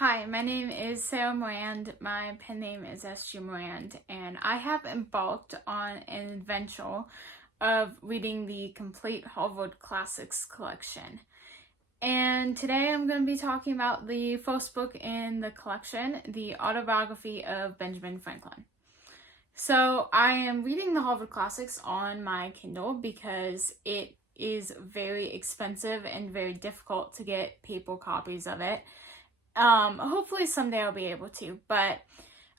Hi, my name is Sarah Morand. My pen name is S.G. Morand, and I have embarked on an adventure of reading the complete Harvard Classics collection. And today I'm going to be talking about the first book in the collection, the Autobiography of Benjamin Franklin. So I am reading the Harvard Classics on my Kindle because it is very expensive and very difficult to get paper copies of it. Hopefully someday I'll be able to, but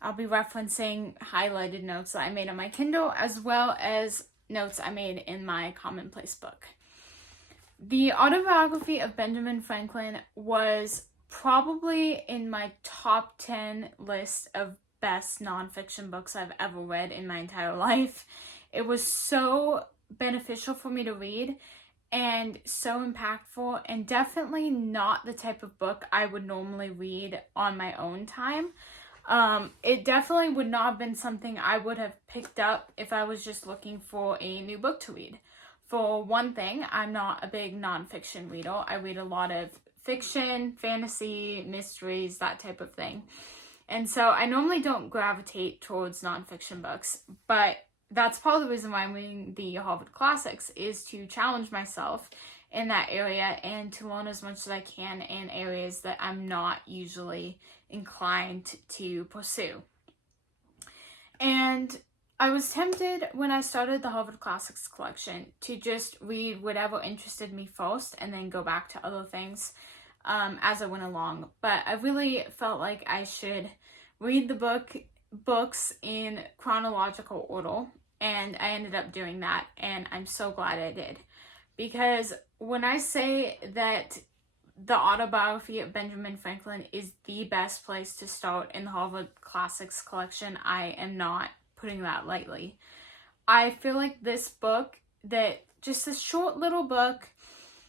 I'll be referencing highlighted notes that I made on my Kindle as well as notes I made in my commonplace book. The Autobiography of Benjamin Franklin was probably in my top 10 list of best nonfiction books I've ever read in my entire life. It was so beneficial for me to read and so impactful, and definitely not the type of book I would normally read on my own time. It definitely would not have been something I would have picked up if I was just looking for a new book to read. For one thing, I'm not a big nonfiction reader. I read a lot of fiction, fantasy, mysteries, that type of thing. And so I normally don't gravitate towards nonfiction books, but that's part of the reason why I'm reading the Harvard Classics, is to challenge myself in that area and to learn as much as I can in areas that I'm not usually inclined to pursue. And I was tempted when I started the Harvard Classics collection to just read whatever interested me first and then go back to other things as I went along. But I really felt like I should read the books in chronological order. And I ended up doing that, and I'm so glad I did. Because when I say that the Autobiography of Benjamin Franklin is the best place to start in the Harvard Classics collection, I am not putting that lightly. I feel like this book, that just a short little book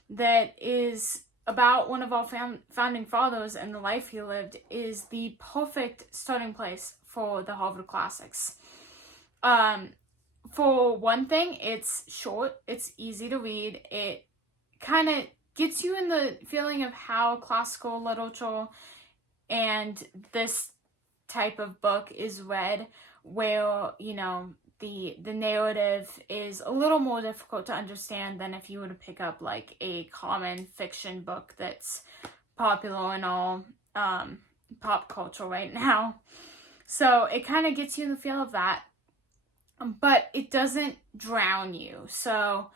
that is about one of our founding fathers and the life he lived, is the perfect starting place for the Harvard Classics. For one thing, it's short, it's easy to read, it kind of gets you in the feeling of how classical literature and this type of book is read, where, you know, the narrative is a little more difficult to understand than if you were to pick up like a common fiction book that's popular in all pop culture right now. So it kind of gets you in the feel of that. But it doesn't drown you. So,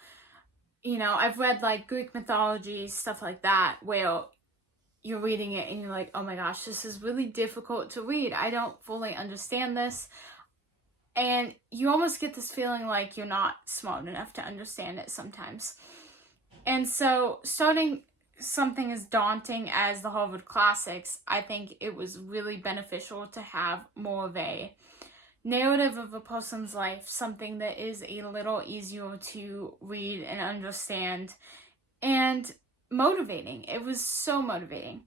you know, I've read like Greek mythology, stuff like that, where you're reading it and you're like, oh my gosh, this is really difficult to read. I don't fully understand this. And you almost get this feeling like you're not smart enough to understand it sometimes. And so starting something as daunting as the Harvard Classics, I think it was really beneficial to have more of a narrative of a person's life, something that is a little easier to read and understand, and motivating. It was so motivating.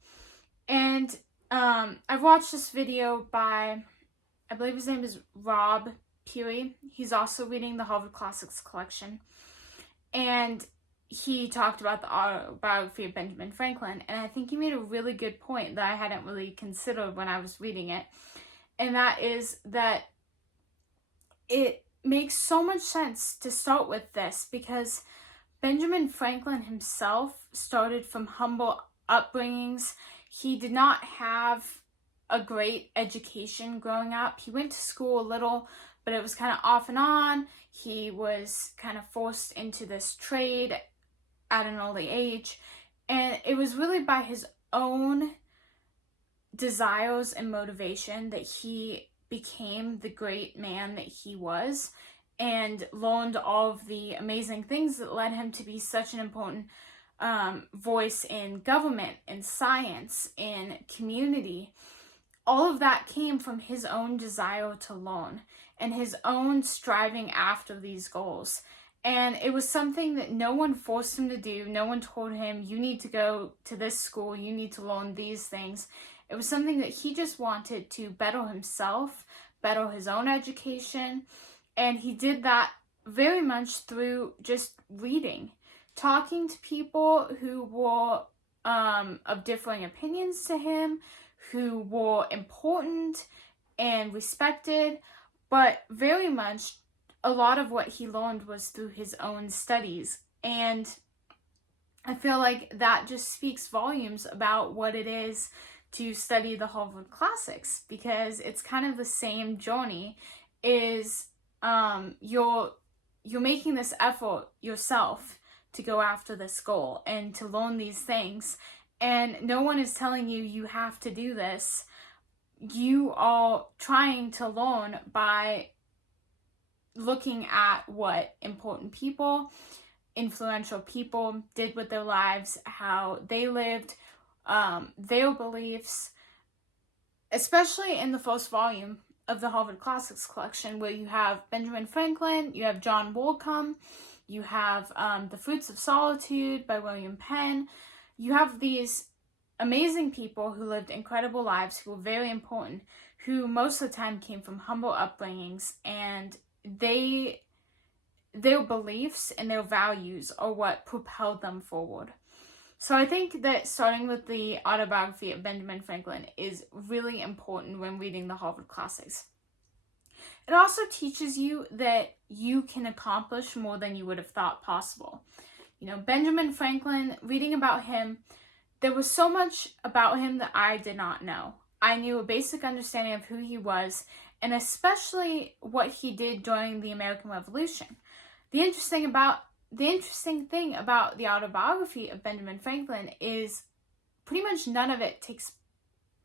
And I've watched this video by, I believe his name is Rob Peary. He's also reading the Harvard Classics collection. And he talked about the Autobiography of Benjamin Franklin. And I think he made a really good point that I hadn't really considered when I was reading it. And that is that it makes so much sense to start with this, because Benjamin Franklin himself started from humble upbringings. He did not have a great education growing up. He went to school a little, but it was kind of off and on. He was kind of forced into this trade at an early age, and it was really by his own desires and motivation that he became the great man that he was, and learned all of the amazing things that led him to be such an important voice in government, in science, in community. All of that came from his own desire to learn and his own striving after these goals. And it was something that no one forced him to do. No one told him, you need to go to this school, you need to learn these things. It was something that he just wanted to better himself, better his own education, and he did that very much through just reading, talking to people who were of differing opinions to him, who were important and respected, but very much a lot of what he learned was through his own studies. And I feel like that just speaks volumes about what it is to study the Harvard classics, because it's kind of the same journey. Is you're making this effort yourself to go after this goal and to learn these things, and no one is telling you you have to do this. You are trying to learn by looking at what important people, influential people did with their lives, how they lived, their beliefs, especially in the first volume of the Harvard Classics collection, where you have Benjamin Franklin, you have John Woolcombe, you have The Fruits of Solitude by William Penn. You have these amazing people who lived incredible lives, who were very important, who most of the time came from humble upbringings, and their beliefs and their values are what propelled them forward. So I think that starting with the autobiography of Benjamin Franklin is really important when reading the Harvard Classics. It also teaches you that you can accomplish more than you would have thought possible. You know, Benjamin Franklin, reading about him, there was so much about him that I did not know. I knew a basic understanding of who he was, and especially what he did during the American Revolution. The interesting thing about the autobiography of Benjamin Franklin is pretty much none of it takes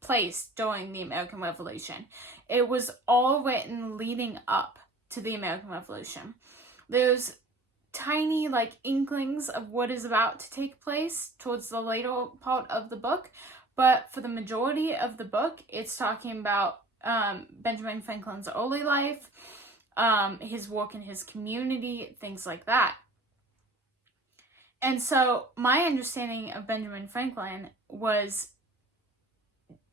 place during the American Revolution. It was all written leading up to the American Revolution. There's tiny inklings of what is about to take place towards the later part of the book, but for the majority of the book, it's talking about Benjamin Franklin's early life, his work in his community, things like that. And so my understanding of Benjamin Franklin was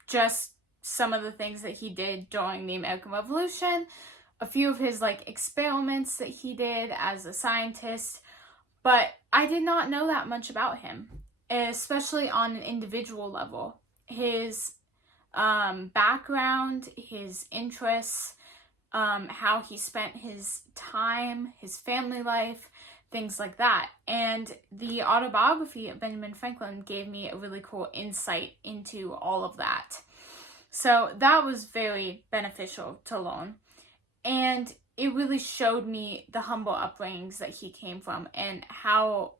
just some of the things that he did during the American Revolution, a few of his experiments that he did as a scientist, but I did not know that much about him, especially on an individual level. His background, his interests, how he spent his time, his family life, things like that. And the autobiography of Benjamin Franklin gave me a really cool insight into all of that. So that was very beneficial to learn. And it really showed me the humble upbringings that he came from and how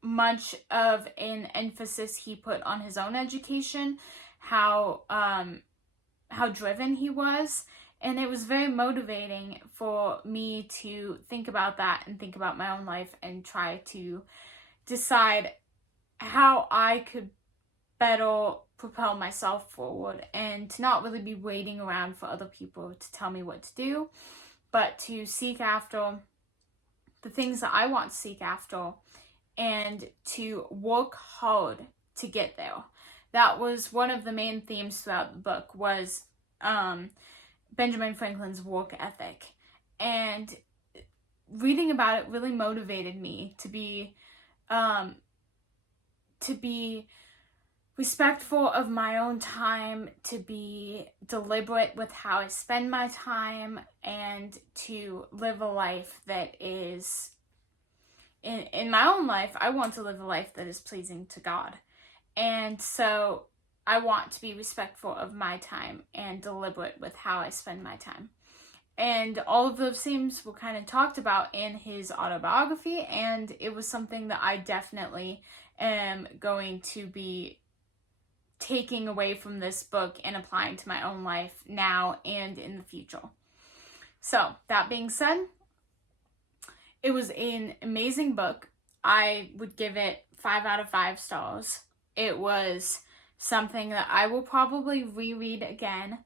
much of an emphasis he put on his own education, how driven he was. And it was very motivating for me to think about that and think about my own life and try to decide how I could better propel myself forward and to not really be waiting around for other people to tell me what to do, but to seek after the things that I want to seek after and to work hard to get there. That was one of the main themes throughout the book, was Benjamin Franklin's work ethic. And reading about it really motivated me to be respectful of my own time, to be deliberate with how I spend my time, and to live a life that is, in my own life, I want to live a life that is pleasing to God. And so I want to be respectful of my time and deliberate with how I spend my time. And all of those themes were kind of talked about in his autobiography, and it was something that I definitely am going to be taking away from this book and applying to my own life now and in the future. So, that being said, it was an amazing book. I would give it 5 out of 5 stars. It was something that I will probably reread again,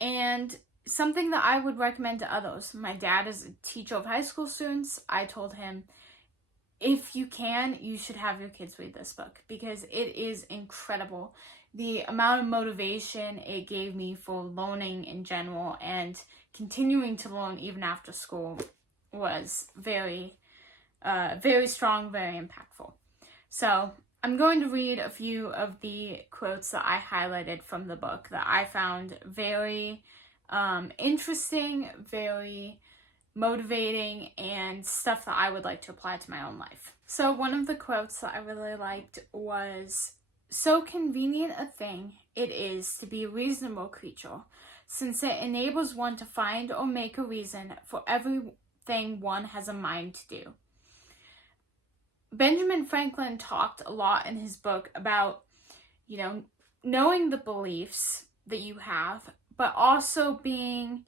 and something that I would recommend to others. My dad is a teacher of high school students. I told him, if you can, you should have your kids read this book, because it is incredible. The amount of motivation it gave me for learning in general and continuing to learn even after school was very, very strong, very impactful. So, I'm going to read a few of the quotes that I highlighted from the book that I found very interesting, very motivating, and stuff that I would like to apply to my own life. So one of the quotes that I really liked was, "So convenient a thing it is to be a reasonable creature, since it enables one to find or make a reason for everything one has a mind to do." Benjamin Franklin talked a lot in his book about, knowing the beliefs that you have, but also being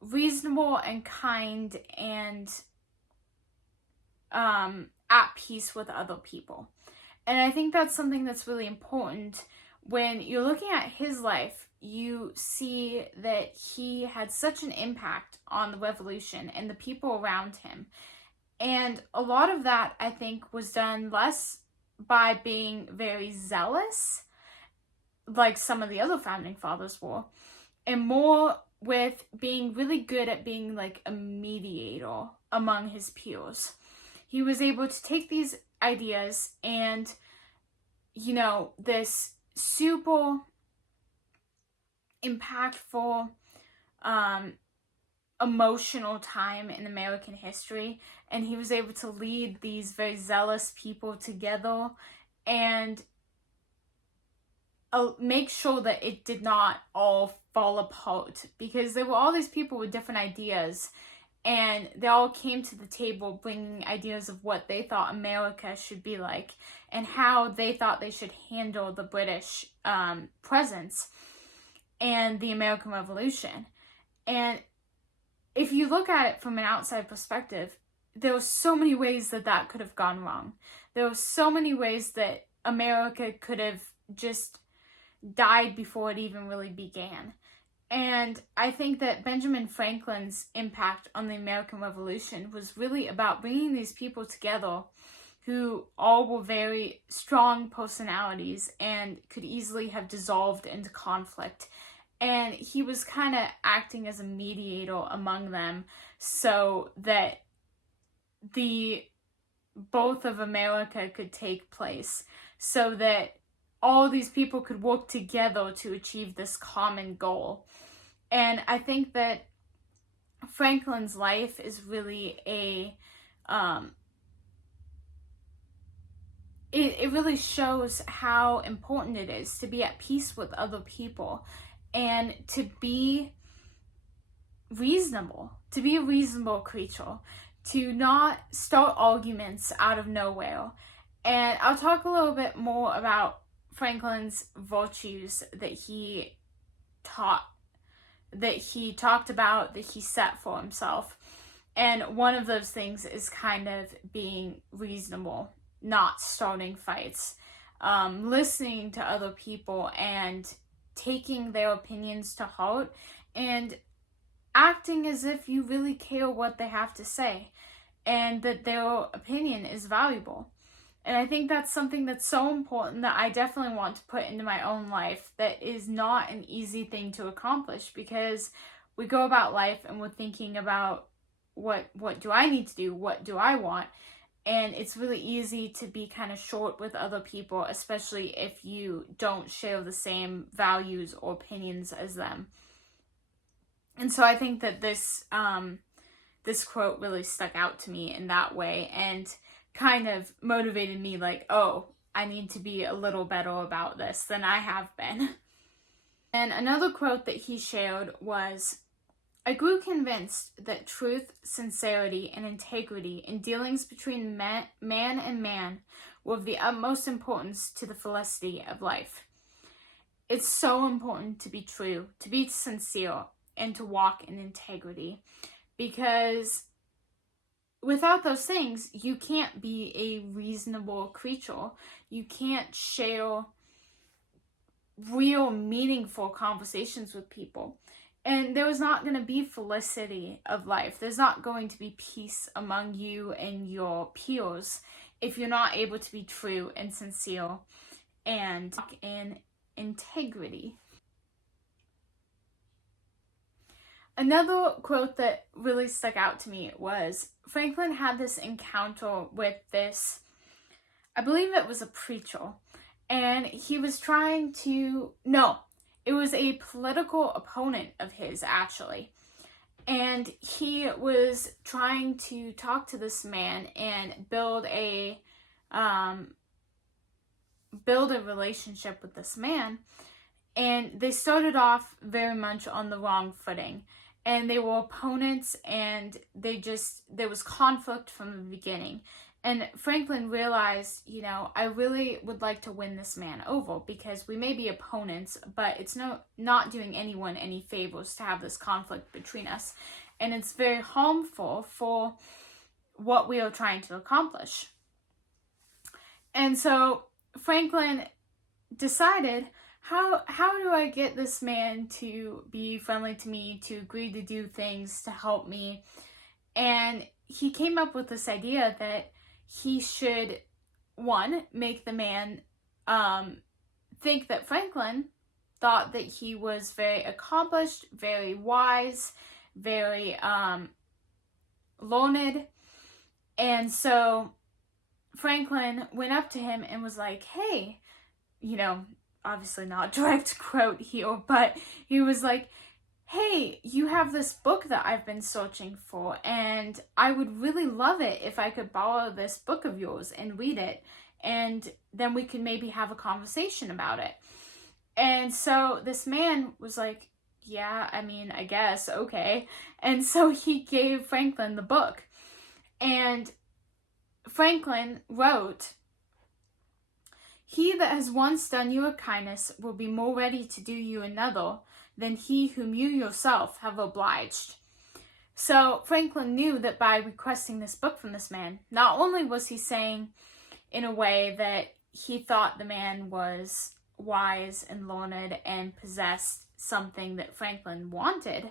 reasonable and kind and at peace with other people. And I think that's something that's really important. When you're looking at his life, you see that he had such an impact on the revolution and the people around him. And a lot of that, I think, was done less by being very zealous, like some of the other founding fathers were, and more with being really good at being like a mediator among his peers. He was able to take these ideas and, this super impactful, emotional time in American history, and he was able to lead these very zealous people together and make sure that it did not all fall apart, because there were all these people with different ideas, and they all came to the table bringing ideas of what they thought America should be like and how they thought they should handle the British presence and the American Revolution. And if you look at it from an outside perspective, there were so many ways that could have gone wrong. There were so many ways that America could have just died before it even really began. And I think that Benjamin Franklin's impact on the American Revolution was really about bringing these people together who all were very strong personalities and could easily have dissolved into conflict. And he was kind of acting as a mediator among them so that the birth of America could take place, so that all these people could work together to achieve this common goal. And I think that Franklin's life is really it really shows how important it is to be at peace with other people and to be reasonable, to be a reasonable creature, to not start arguments out of nowhere. And I'll talk a little bit more about Franklin's virtues that he talked about, that he set for himself. And one of those things is kind of being reasonable, not starting fights, listening to other people and taking their opinions to heart and acting as if you really care what they have to say and that their opinion is valuable. And I think that's something that's so important that I definitely want to put into my own life. That is not an easy thing to accomplish, because we go about life and we're thinking about what do I need to do? What do I want? And it's really easy to be kind of short with other people, especially if you don't share the same values or opinions as them. And so I think that this quote really stuck out to me in that way and kind of motivated me, like, oh, I need to be a little better about this than I have been. And another quote that he shared was, "I grew convinced that truth, sincerity, and integrity in dealings between man and man were of the utmost importance to the felicity of life." It's so important to be true, to be sincere, and to walk in integrity, because without those things, you can't be a reasonable creature. You can't share real, meaningful conversations with people. And there is not going to be felicity of life. There's not going to be peace among you and your peers if you're not able to be true and sincere and walk in integrity. Another quote that really stuck out to me was, Franklin had this encounter with this, I believe it was a preacher, and he was trying to, no, it was a political opponent of his, actually. And he was trying to talk to this man and build a relationship with this man. And they started off very much on the wrong footing. And they were opponents, and there was conflict from the beginning. And Franklin realized, I really would like to win this man over, because we may be opponents, but it's not doing anyone any favors to have this conflict between us. And it's very harmful for what we are trying to accomplish. And so Franklin decided, how do I get this man to be friendly to me, to agree to do things to help me? And he came up with this idea that he should, one, make the man think that Franklin thought that he was very accomplished, very wise, very learned. And so Franklin went up to him and was like, hey, obviously not direct quote here, but he was like, hey, you have this book that I've been searching for, and I would really love it if I could borrow this book of yours and read it, and then we could maybe have a conversation about it. And so this man was like, yeah, I guess, okay. And so he gave Franklin the book. And Franklin wrote, he that has once done you a kindness will be more ready to do you another than he whom you yourself have obliged. So Franklin knew that by requesting this book from this man, not only was he saying in a way that he thought the man was wise and learned and possessed something that Franklin wanted,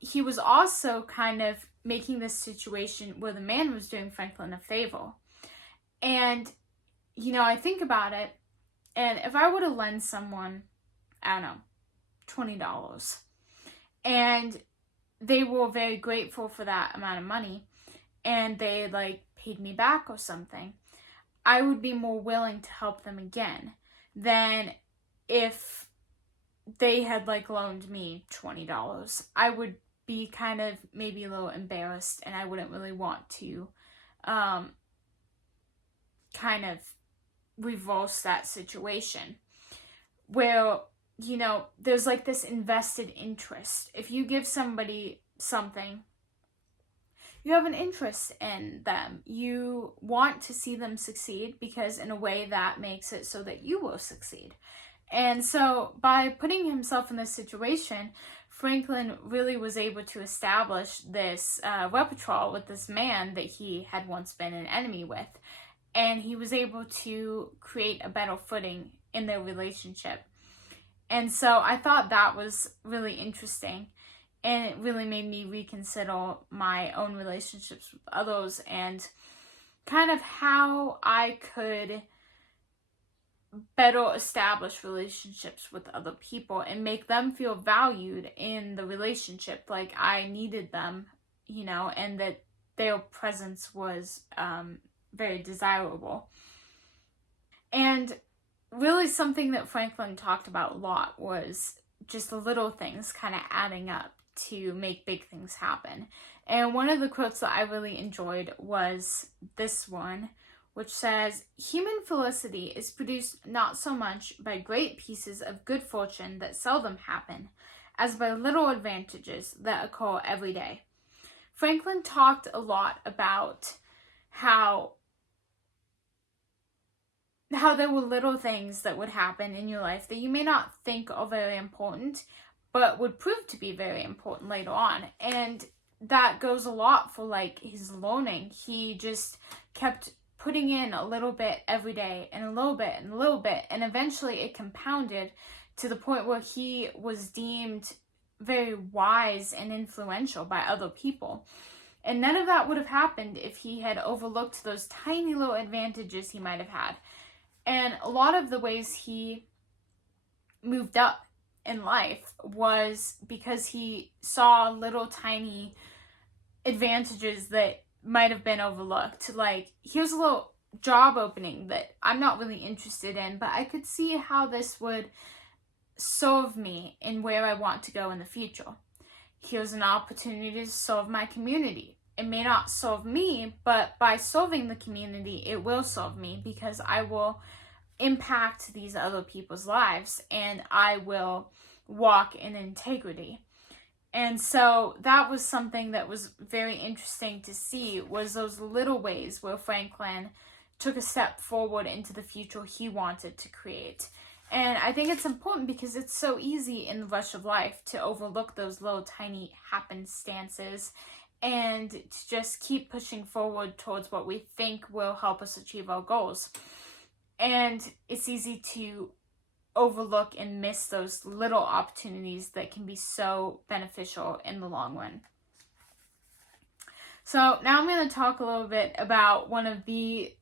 he was also kind of making this situation where the man was doing Franklin a favor. And I think about it, and if I were to lend someone, I don't know, $20, and they were very grateful for that amount of money, and they paid me back or something, I would be more willing to help them again than if they had loaned me $20. I would be kind of maybe a little embarrassed, and I wouldn't really want to kind of reverse that situation where there's this invested interest. If you give somebody something, you have an interest in them. You want to see them succeed, because in a way that makes it so that you will succeed. And so by putting himself in this situation, Franklin really was able to establish this repertoire with this man that he had once been an enemy with. And he was able to create a better footing in their relationship. And so I thought that was really interesting. And it really made me reconsider my own relationships with others and kind of how I could better establish relationships with other people and make them feel valued in the relationship, like I needed them, and that their presence was very desirable. And really something that Franklin talked about a lot was just the little things kind of adding up to make big things happen. And one of the quotes that I really enjoyed was this one, which says, human felicity is produced not so much by great pieces of good fortune that seldom happen, as by little advantages that occur every day. Franklin talked a lot about how there were little things that would happen in your life that you may not think are very important, but would prove to be very important later on. And that goes a lot for his learning. He just kept putting in a little bit every day, and a little bit and a little bit, and eventually it compounded to the point where he was deemed very wise and influential by other people. And none of that would have happened if he had overlooked those tiny little advantages he might have had. And a lot of the ways he moved up in life was because he saw little tiny advantages that might have been overlooked. Here's a little job opening that I'm not really interested in, but I could see how this would serve me in where I want to go in the future. Here's an opportunity to serve my community. It may not serve me, but by serving the community, it will serve me because I will impact these other people's lives and I will walk in integrity. And so that was something that was very interesting to see, was those little ways where Franklin took a step forward into the future he wanted to create. And I think it's important because it's so easy in the rush of life to overlook those little tiny happenstances and to just keep pushing forward towards what we think will help us achieve our goals. And it's easy to overlook and miss those little opportunities that can be so beneficial in the long run. So now I'm going to talk a little bit about one of the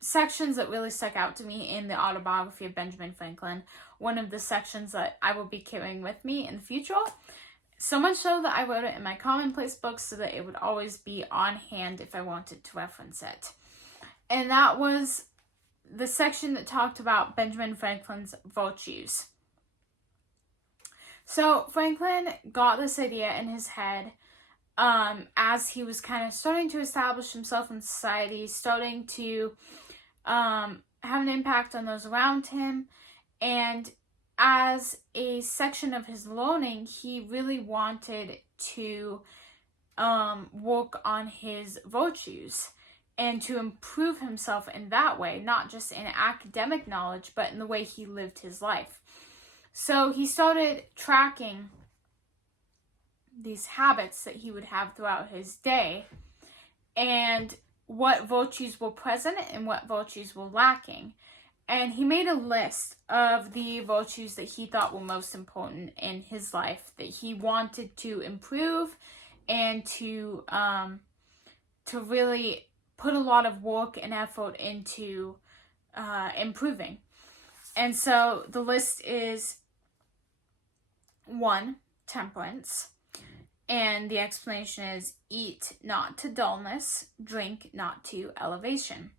sections that really stuck out to me in the Autobiography of Benjamin Franklin, one of the sections that I will be carrying with me in the future, so much so that I wrote it in my commonplace book so that it would always be on hand if I wanted to reference it. And that was the section that talked about Benjamin Franklin's virtues. So Franklin got this idea in his head as he was kind of starting to establish himself in society, starting to have an impact on those around him. And as a section of his learning, he really wanted to work on his virtues and to improve himself in that way, not just in academic knowledge, but in the way he lived his life. So he started tracking these habits that he would have throughout his day and what virtues were present and what virtues were lacking. And he made a list of the virtues that he thought were most important in his life, that he wanted to improve and to really put a lot of work and effort into improving. And so the list is 1, temperance. And the explanation is eat not to dullness, drink not to elevation.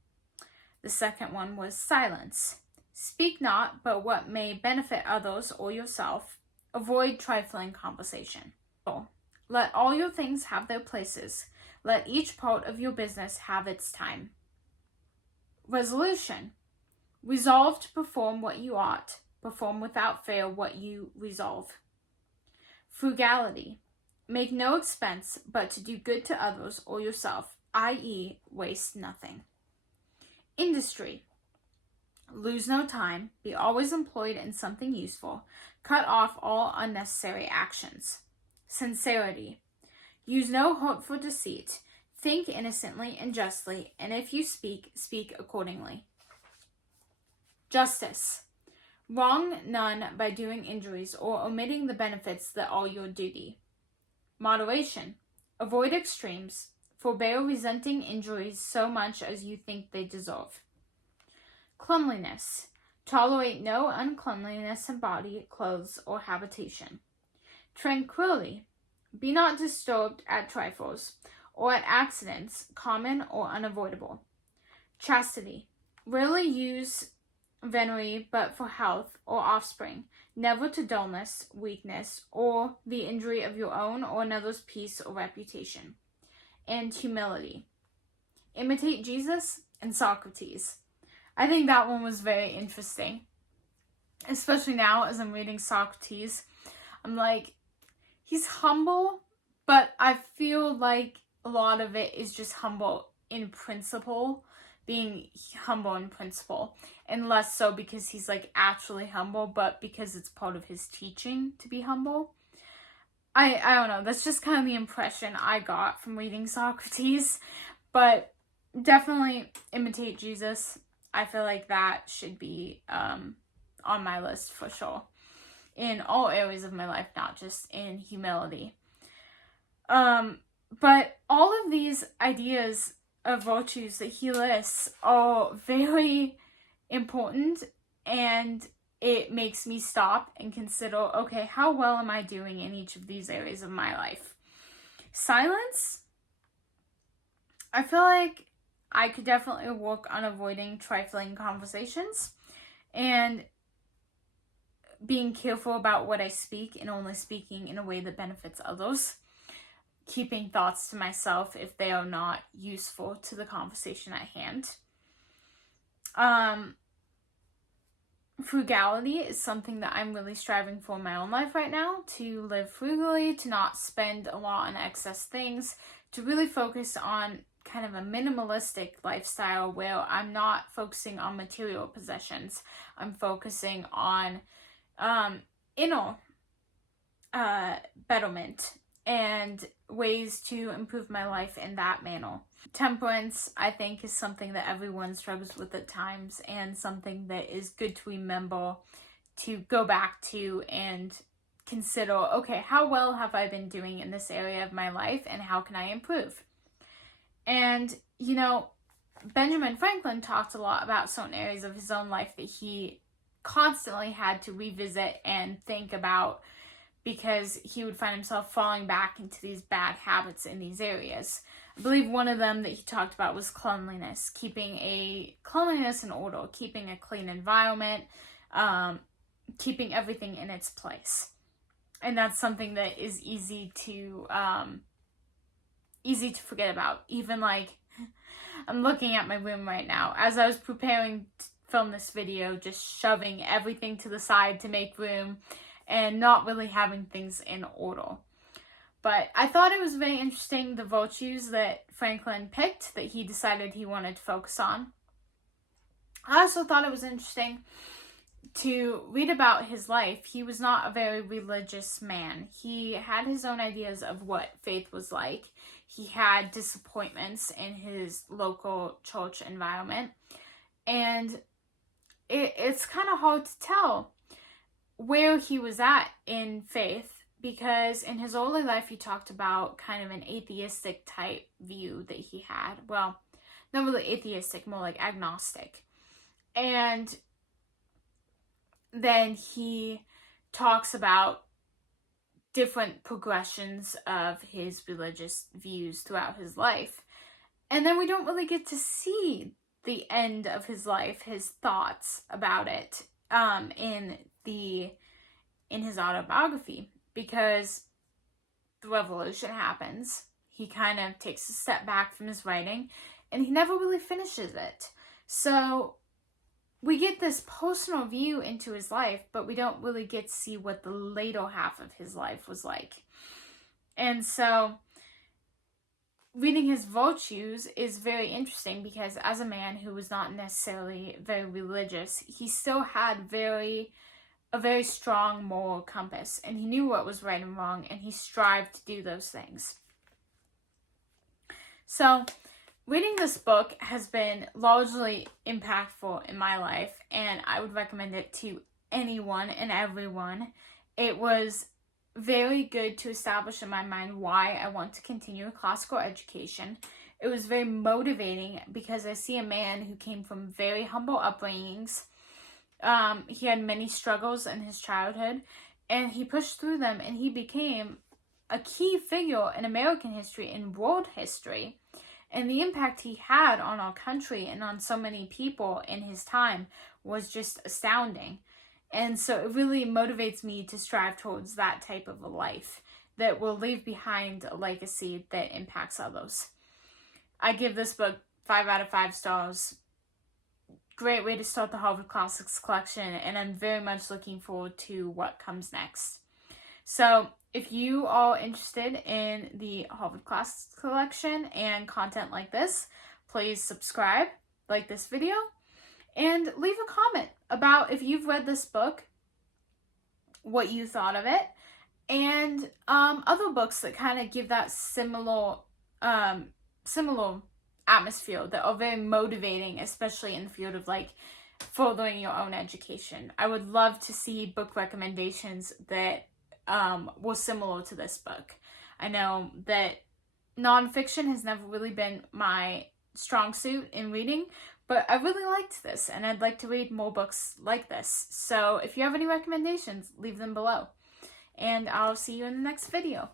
The second one was silence. Speak not but what may benefit others or yourself. Avoid trifling conversation. Let all your things have their places. Let each part of your business have its time. Resolution. Resolve to perform what you ought. Perform without fail what you resolve. Frugality. Make no expense but to do good to others or yourself, i.e., waste nothing. Industry. Lose no time. Be always employed in something useful. Cut off all unnecessary actions. Sincerity. Use no hope for deceit. Think innocently and justly, and if you speak, speak accordingly. Justice. Wrong none by doing injuries or omitting the benefits that are your duty. Moderation. Avoid extremes. Forbear resenting injuries so much as you think they deserve. Cleanliness. Tolerate no uncleanliness in body, clothes, or habitation. Tranquility. Be not disturbed at trifles, or at accidents, common or unavoidable. Chastity. Rarely use venery but for health or offspring, never to dullness, weakness, or the injury of your own or another's peace or reputation. And humility. Imitate Jesus and Socrates. I think that one was very interesting. Especially now as I'm reading Socrates. I'm like, he's humble, but I feel like a lot of it is just humble in principle, being humble in principle, and less so because he's like actually humble, but because it's part of his teaching to be humble. I don't know, that's just kind of the impression I got from reading Socrates, but definitely imitate Jesus. I feel like that should be on my list for sure, in all areas of my life, not just in humility. But all of these ideas of virtues that he lists are very important, and it makes me stop and consider, okay, how well am I doing in each of these areas of my life? Silence, I feel like I could definitely work on avoiding trifling conversations and being careful about what I speak and only speaking in a way that benefits others. Keeping thoughts to myself if they are not useful to the conversation at hand. Frugality is something that I'm really striving for in my own life right now, to live frugally, to not spend a lot on excess things, to really focus on kind of a minimalistic lifestyle where I'm not focusing on material possessions. I'm focusing on inner betterment and ways to improve my life in that manner. Temperance, I think, is something that everyone struggles with at times, and something that is good to remember, to go back to and consider, okay, how well have I been doing in this area of my life, and how can I improve? And, you know, Benjamin Franklin talked a lot about certain areas of his own life that he constantly had to revisit and think about, because he would find himself falling back into these bad habits in these areas. I believe one of them that he talked about was cleanliness, keeping a cleanliness in order, keeping a clean environment, keeping everything in its place. And that's something that is easy to forget about. Even like, I'm looking at my room right now. As I was preparing to film this video, just shoving everything to the side to make room, and not really having things in order. But I thought it was very interesting, the virtues that Franklin picked, that he decided he wanted to focus on. I also thought it was interesting to read about his life. He was not a very religious man. He had his own ideas of what faith was like. He had disappointments in his local church environment. And it's kind of hard to tell where he was at in faith, because in his early life he talked about kind of an atheistic type view that he had. Well, not really atheistic, more like agnostic. And then he talks about different progressions of his religious views throughout his life. And then we don't really get to see the end of his life, his thoughts about it, in his autobiography, because the revolution happens. He kind of takes a step back from his writing, and he never really finishes it. So we get this personal view into his life, but we don't really get to see what the later half of his life was like. And so reading his virtues is very interesting, because as a man who was not necessarily very religious, he still had a very strong moral compass, and he knew what was right and wrong, and he strived to do those things. So reading this book has been largely impactful in my life, and I would recommend it to anyone and everyone. It was very good to establish in my mind why I want to continue a classical education. It was very motivating, because I see a man who came from very humble upbringings. He had many struggles in his childhood, and he pushed through them, and he became a key figure in American history and world history. And the impact he had on our country and on so many people in his time was just astounding. And so it really motivates me to strive towards that type of a life that will leave behind a legacy that impacts others. I give this book 5 out of 5 stars. Great way to start the Harvard Classics collection, and I'm very much looking forward to what comes next. So if you are interested in the Harvard Classics collection and content like this, please subscribe, like this video, and leave a comment about if you've read this book, what you thought of it, and other books that kind of give that similar atmosphere, that are very motivating, especially in the field of like furthering your own education. I would love to see book recommendations that were similar to this book. I know that nonfiction has never really been my strong suit in reading, but I really liked this, and I'd like to read more books like this. So if you have any recommendations, leave them below, and I'll see you in the next video.